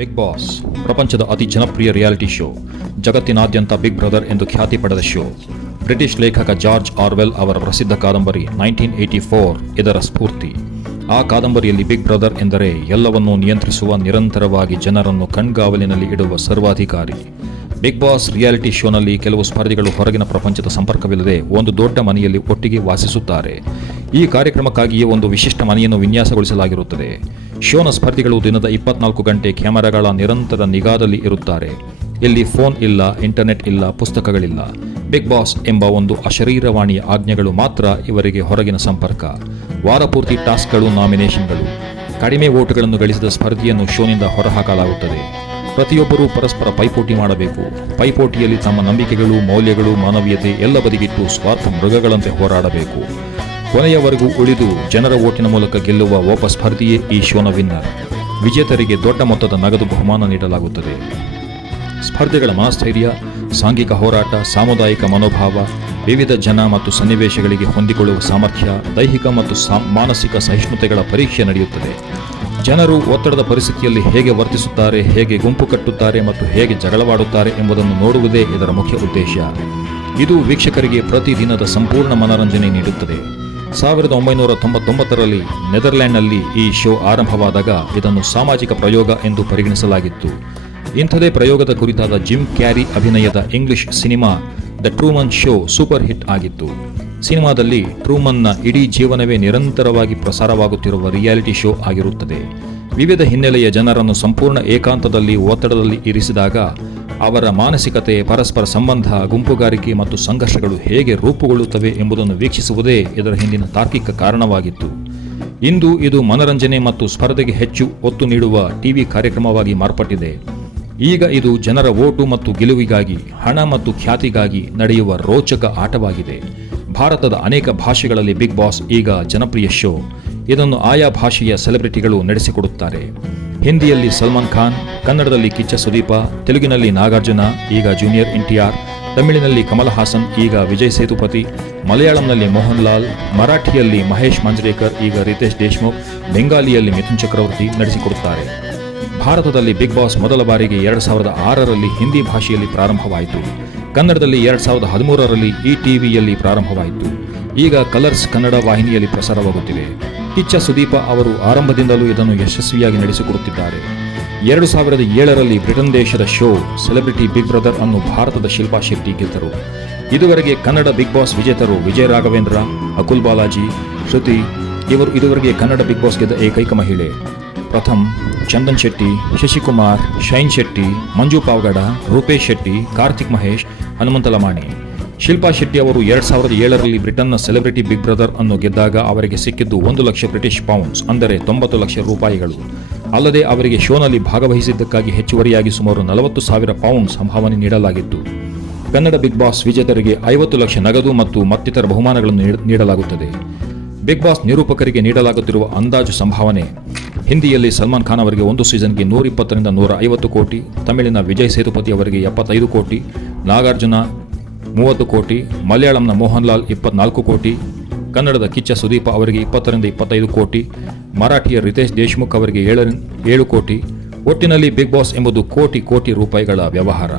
Big boss ಪ್ರಪಂಚದ ಅತಿ ಜನಪ್ರಿಯ ರಿಯಾಲಿಟಿ ಶೋ. ಜಗತ್ತಿನಾದ್ಯಂತ ಬಿಗ್ ಬ್ರದರ್ ಎಂದು ಖ್ಯಾತಿ ಪಡೆದ ಶೋ. ಬ್ರಿಟಿಷ್ ಲೇಖಕ ಜಾರ್ಜ್ ಆರ್ವೆಲ್ ಅವರ ಪ್ರಸಿದ್ಧ ಕಾದಂಬರಿ 1984 ಇದರ ಸ್ಫೂರ್ತಿ. ಆ ಕಾದಂಬರಿಯಲ್ಲಿ ಬಿಗ್ ಬ್ರದರ್ ಎಂದರೆ ಎಲ್ಲವನ್ನೂ ನಿಯಂತ್ರಿಸುವ, ನಿರಂತರವಾಗಿ ಜನರನ್ನು ಕಣ್ಗಾವಲಿನಲ್ಲಿ ಇಡುವ ಸರ್ವಾಧಿಕಾರಿ. ಬಿಗ್ ಬಾಸ್ ರಿಯಾಲಿಟಿ ಶೋನಲ್ಲಿ ಕೆಲವು ಸ್ಪರ್ಧಿಗಳು ಹೊರಗಿನ ಪ್ರಪಂಚದ ಸಂಪರ್ಕವಿಲ್ಲದೆ ಒಂದು ದೊಡ್ಡ ಮನೆಯಲ್ಲಿ ಒಟ್ಟಿಗೆ ವಾಸಿಸುತ್ತಾರೆ. ಈ ಕಾರ್ಯಕ್ರಮಕ್ಕಾಗಿಯೇ ಒಂದು ವಿಶಿಷ್ಟ ಮನೆಯನ್ನು ವಿನ್ಯಾಸಗೊಳಿಸಲಾಗಿರುತ್ತದೆ. ಶೋನ ಸ್ಪರ್ಧಿಗಳು ದಿನದ 24 ಗಂಟೆ ಕ್ಯಾಮೆರಾಗಳ ನಿರಂತರ ನಿಗಾದಲ್ಲಿ ಇರುತ್ತಾರೆ. ಇಲ್ಲಿ ಫೋನ್ ಇಲ್ಲ, ಇಂಟರ್ನೆಟ್ ಇಲ್ಲ, ಪುಸ್ತಕಗಳಿಲ್ಲ. ಬಿಗ್ ಬಾಸ್ ಎಂಬ ಒಂದು ಅಶರೀರವಾಣಿಯ ಆಜ್ಞೆಗಳು ಮಾತ್ರ ಇವರಿಗೆ ಹೊರಗಿನ ಸಂಪರ್ಕ. ವಾರಪೂರ್ತಿ ಟಾಸ್ಕ್ಗಳು, ನಾಮಿನೇಷನ್ಗಳು. ಕಡಿಮೆ ವೋಟುಗಳನ್ನು ಗಳಿಸಿದ ಸ್ಪರ್ಧಿಯನ್ನು ಶೋನಿಂದ ಹೊರಹಾಕಲಾಗುತ್ತದೆ. ಪ್ರತಿಯೊಬ್ಬರೂ ಪರಸ್ಪರ ಪೈಪೋಟಿ ಮಾಡಬೇಕು. ಪೈಪೋಟಿಯಲ್ಲಿ ತಮ್ಮ ನಂಬಿಕೆಗಳು, ಮೌಲ್ಯಗಳು, ಮಾನವೀಯತೆ ಎಲ್ಲ ಬದಿಗಿಟ್ಟು ಸ್ವಾರ್ಥ ಮೃಗಗಳಂತೆ ಹೋರಾಡಬೇಕು. ಕೊನೆಯವರೆಗೂ ಉಳಿದು ಜನರ ಓಟಿನ ಮೂಲಕ ಗೆಲ್ಲುವ ಒಬ್ಬ ಸ್ಪರ್ಧಿಯೇ ಈ ಶೋನ ವಿನ್ನರ್. ವಿಜೇತರಿಗೆ ದೊಡ್ಡ ಮೊತ್ತದ ನಗದು ಬಹುಮಾನ ನೀಡಲಾಗುತ್ತದೆ. ಸ್ಪರ್ಧಿಗಳ ಮನಸ್ಥೈರ್ಯ, ಸಾಂಘಿಕ ಹೋರಾಟ, ಸಾಮುದಾಯಿಕ ಮನೋಭಾವ, ವಿವಿಧ ಜನ ಮತ್ತು ಸನ್ನಿವೇಶಗಳಿಗೆ ಹೊಂದಿಕೊಳ್ಳುವ ಸಾಮರ್ಥ್ಯ, ದೈಹಿಕ ಮತ್ತು ಮಾನಸಿಕ ಸಹಿಷ್ಣುತೆಗಳ ಪರೀಕ್ಷೆ ನಡೆಯುತ್ತದೆ. ಜನರು ಒತ್ತಡದ ಪರಿಸ್ಥಿತಿಯಲ್ಲಿ ಹೇಗೆ ವರ್ತಿಸುತ್ತಾರೆ, ಹೇಗೆ ಗುಂಪು ಕಟ್ಟುತ್ತಾರೆ ಮತ್ತು ಹೇಗೆ ಜಗಳವಾಡುತ್ತಾರೆ ಎಂಬುದನ್ನು ನೋಡುವುದೇ ಇದರ ಮುಖ್ಯ ಉದ್ದೇಶ. ಇದು ವೀಕ್ಷಕರಿಗೆ ಪ್ರತಿದಿನದ ಸಂಪೂರ್ಣ ಮನರಂಜನೆ ನೀಡುತ್ತದೆ. 1999ರಲ್ಲಿ ನೆದರ್ಲ್ಯಾಂಡ್ನಲ್ಲಿ ಈ ಶೋ ಆರಂಭವಾದಾಗ ಇದನ್ನು ಸಾಮಾಜಿಕ ಪ್ರಯೋಗ ಎಂದು ಪರಿಗಣಿಸಲಾಗಿತ್ತು. ಇಂಥದೇ ಪ್ರಯೋಗದ ಕುರಿತಾದ ಜಿಮ್ ಕ್ಯಾರಿ ಅಭಿನಯದ English cinema the Truman show super hit ಆಗಿತ್ತು. ಸಿನಿಮಾದಲ್ಲಿ ಟ್ರೂಮನ್ನ ಇಡೀ ಜೀವನವೇ ನಿರಂತರವಾಗಿ ಪ್ರಸಾರವಾಗುತ್ತಿರುವ ರಿಯಾಲಿಟಿ ಶೋ ಆಗಿರುತ್ತದೆ. ವಿವಿಧ ಹಿನ್ನೆಲೆಯ ಜನರನ್ನು ಸಂಪೂರ್ಣ ಏಕಾಂತದಲ್ಲಿ, ಒತ್ತಡದಲ್ಲಿ ಇರಿಸಿದಾಗ ಅವರ ಮಾನಸಿಕತೆ, ಪರಸ್ಪರ ಸಂಬಂಧ, ಗುಂಪುಗಾರಿಕೆ ಮತ್ತು ಸಂಘರ್ಷಗಳು ಹೇಗೆ ರೂಪುಗೊಳ್ಳುತ್ತವೆ ಎಂಬುದನ್ನು ವೀಕ್ಷಿಸುವುದೇ ಇದರ ಹಿಂದಿನ ತಾರ್ಕಿಕ ಕಾರಣವಾಗಿತ್ತು. ಇಂದು ಇದು ಮನರಂಜನೆ ಮತ್ತು ಸ್ಪರ್ಧೆಗೆ ಹೆಚ್ಚು ಒತ್ತು ನೀಡುವ ಟಿವಿ ಕಾರ್ಯಕ್ರಮವಾಗಿ ಮಾರ್ಪಟ್ಟಿದೆ. ಈಗ ಇದು ಜನರ ಓಟು ಮತ್ತು ಗೆಲುವಿಗಾಗಿ, ಹಣ ಮತ್ತು ಖ್ಯಾತಿಗಾಗಿ ನಡೆಯುವ ರೋಚಕ ಆಟವಾಗಿದೆ. ಭಾರತದ ಅನೇಕ ಭಾಷೆಗಳಲ್ಲಿ ಬಿಗ್ ಬಾಸ್ ಈಗ ಜನಪ್ರಿಯ ಶೋ. ಇದನ್ನು ಆಯಾ ಭಾಷೆಯ ಸೆಲೆಬ್ರಿಟಿಗಳು ನಡೆಸಿಕೊಡುತ್ತಾರೆ. ಹಿಂದಿಯಲ್ಲಿ ಸಲ್ಮಾನ್ ಖಾನ್, ಕನ್ನಡದಲ್ಲಿ ಕಿಚ್ಚ ಸುದೀಪ, ತೆಲುಗಿನಲ್ಲಿ ನಾಗಾರ್ಜುನ, ಈಗ ಜೂನಿಯರ್ NTR, ತಮಿಳಿನಲ್ಲಿ ಕಮಲ್ ಹಾಸನ್, ಈಗ ವಿಜಯ್ ಸೇತುಪತಿ, ಮಲಯಾಳಂನಲ್ಲಿ ಮೋಹನ್ ಲಾಲ್, ಮರಾಠಿಯಲ್ಲಿ ಮಹೇಶ್ ಮಾಂಜ್ರೇಕರ್, ಈಗ ರಿತೇಶ್ ದೇಶ್ಮುಖ್, ಬೆಂಗಾಲಿಯಲ್ಲಿ ಮಿಥುನ್ ಚಕ್ರವರ್ತಿ ನಡೆಸಿಕೊಡುತ್ತಾರೆ. ಭಾರತದಲ್ಲಿ ಬಿಗ್ ಬಾಸ್ ಮೊದಲ ಬಾರಿಗೆ 2006ರಲ್ಲಿ ಹಿಂದಿ ಭಾಷೆಯಲ್ಲಿ ಪ್ರಾರಂಭವಾಯಿತು. ಕನ್ನಡದಲ್ಲಿ 2013ರಲ್ಲಿ ETVಯಲ್ಲಿ ಪ್ರಾರಂಭವಾಯಿತು. ಈಗ ಕಲರ್ಸ್ ಕನ್ನಡ ವಾಹಿನಿಯಲ್ಲಿ ಪ್ರಸಾರವಾಗುತ್ತಿದೆ. ಕಿಚ್ಚ ಸುದೀಪ ಅವರು ಆರಂಭದಿಂದಲೂ ಇದನ್ನು ಯಶಸ್ವಿಯಾಗಿ ನಡೆಸಿಕೊಡುತ್ತಿದ್ದಾರೆ. 2007ರಲ್ಲಿ ಬ್ರಿಟನ್ ದೇಶದ ಶೋ ಸೆಲೆಬ್ರಿಟಿ ಬಿಗ್ ಬ್ರದರ್ ಅನ್ನು ಭಾರತದ ಶಿಲ್ಪಾ ಶೆಟ್ಟಿ ಗೆದ್ದರು. ಇದುವರೆಗೆ ಕನ್ನಡ ಬಿಗ್ ಬಾಸ್ ವಿಜೇತರು ವಿಜಯ್ ರಾಘವೇಂದ್ರ, ಅಕುಲ್ ಬಾಲಾಜಿ, ಶ್ರುತಿ. ಇವರು ಇದುವರೆಗೆ ಕನ್ನಡ ಬಿಗ್ ಬಾಸ್ ಗೆದ್ದ ಏಕೈಕ ಮಹಿಳೆ. ಪ್ರಥಮ್, ಚಂದನ್ ಶೆಟ್ಟಿ, ಶಶಿಕುಮಾರ್, ಶೈನ್ ಶೆಟ್ಟಿ, ಮಂಜು ಪಾವಗಡ, ರೂಪೇಶ್ ಶೆಟ್ಟಿ, ಕಾರ್ತಿಕ್ ಮಹೇಶ್, ಹನುಮಂತ ಲಮಾಣಿ. ಶಿಲ್ಪಾ ಶೆಟ್ಟಿ ಅವರು 2007ರಲ್ಲಿ ಬ್ರಿಟನ್ನ ಸೆಲೆಬ್ರಿಟಿ ಬಿಗ್ ಬ್ರದರ್ ಅನ್ನು ಗೆದ್ದಾಗ ಅವರಿಗೆ ಸಿಕ್ಕಿದ್ದು 1 ಲಕ್ಷ ಬ್ರಿಟಿಷ್ ಪೌಂಡ್ಸ್, ಅಂದರೆ 90 ಲಕ್ಷ ರೂಪಾಯಿಗಳು. ಅಲ್ಲದೆ ಅವರಿಗೆ ಶೋನಲ್ಲಿ ಭಾಗವಹಿಸಿದ್ದಕ್ಕಾಗಿ ಹೆಚ್ಚುವರಿಯಾಗಿ ಸುಮಾರು 40,000 ಪೌಂಡ್ ಸಂಭಾವನೆ ನೀಡಲಾಗಿತ್ತು. ಕನ್ನಡ ಬಿಗ್ ಬಾಸ್ ವಿಜೇತರಿಗೆ 50 ಲಕ್ಷ ನಗದು ಮತ್ತು ಮತ್ತಿತರ ಬಹುಮಾನಗಳನ್ನು ನೀಡಲಾಗುತ್ತದೆ. ಬಿಗ್ ಬಾಸ್ ನಿರೂಪಕರಿಗೆ ನೀಡಲಾಗುತ್ತಿರುವ ಅಂದಾಜು ಸಂಭಾವನೆ: ಹಿಂದಿಯಲ್ಲಿ ಸಲ್ಮಾನ್ ಖಾನ್ ಅವರಿಗೆ ಒಂದು ಸೀಸನ್ಗೆ 120ರಿಂದ 150 ಕೋಟಿ, ತಮಿಳಿನ ವಿಜಯ್ ಸೇತುಪತಿ ಅವರಿಗೆ 75 ಕೋಟಿ, ನಾಗಾರ್ಜುನ 30 ಕೋಟಿ, ಮಲಯಾಳಂನ ಮೋಹನ್ ಲಾಲ್ 24 ಕೋಟಿ, ಕನ್ನಡದ ಕಿಚ್ಚ ಸುದೀಪ ಅವರಿಗೆ 20ರಿಂದ 25 ಕೋಟಿ, ಮರಾಠಿಯ ರಿತೇಶ್ ದೇಶ್ಮುಖ್ ಅವರಿಗೆ 7 ಕೋಟಿ. ಒಟ್ಟಿನಲ್ಲಿ ಬಿಗ್ ಬಾಸ್ ಎಂಬುದು ಕೋಟಿ ರೂಪಾಯಿಗಳ ವ್ಯವಹಾರ.